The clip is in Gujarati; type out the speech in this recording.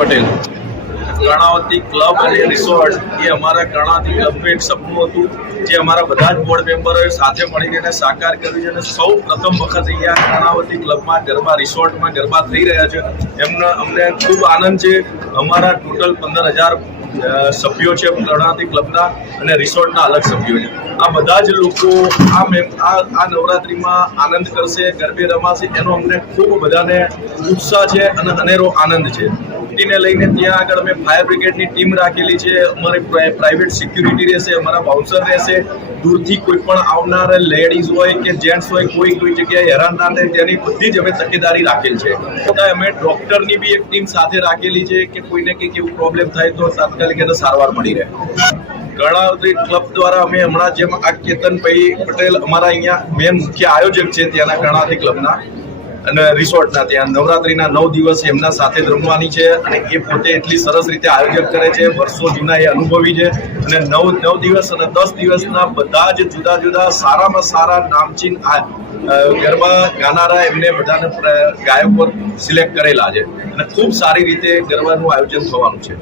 પટેલ. કર્ણાવતી ક્લબ અને રિસોર્ટ એ અમારા કર્ણાવતી ક્લબનું એક સપનું હતું જે અમારા બધા જ બોર્ડ મેમ્બરોએ સાથે મળીને સાકાર કર્યું છે અને સૌ પ્રથમ વખત અહીંયા કર્ણાવતી ક્લબમાં ગરબા રિસોર્ટમાં ગરબા થઈ રહ્યા છે. અમને ખૂબ આનંદ છે. અમારા ટોટલ 15,000 સભ્યો છે કર્ણાવતી ક્લબના અને રિસોર્ટના અલગ સભ્યો છે. આ બધા જ લોકો આ નવરાત્રિમાં આનંદ કરશે, ગરબે રમાશે એનો અમને ખૂબ બધાને ઉત્સાહ છે અને અનેરો આનંદ છે. ને લઈને ત્યાં આગળ અમે ફાયર બ્રિગેડની ટીમ રાખેલી છે. અમારી પ્રાઇવેટ સિક્યુરિટી રહેશે, અમારા બાઉન્સર રહેશે. દૂરથી કોઈ પણ આવનાર લેડીઝ હોય કે જેન્ટ્સ હોય કોઈ જગ્યાએ હેરાન ના થાય તેની બધી જ અમે તકેદારી રાખેલ છે. અમે ડૉક્ટરની બી એક ટીમ સાથે રાખેલી છે કે કોઈને કંઈક એવું પ્રોબ્લેમ થાય તો તાત્કાલિક એને સારવાર મળી રહે. કર્ણાવતી ક્લબ દ્વારા અમે હમણાં જેમ આ કેતનભાઈ પટેલ અમારા અહીંયા મેન મુખ્ય આયોજક છે ત્યાંના કર્ણાવતી ક્લબના અને રિસોર્ટના, ત્યાં નવરાત્રિના 9 દિવસ એમના સાથે જ રમવાની છે અને એ પોતે એટલી સરસ રીતે આયોજન કરે છે. વર્ષો જૂના એ અનુભવી છે અને 9 દિવસ અને 10 દિવસના બધા જ જુદા જુદા સારામાં સારા નામચીન ગરબા ગાનારા એમને બધાને ગાયકો સિલેક્ટ કરેલા છે અને ખૂબ સારી રીતે ગરબાનું આયોજન થવાનું છે.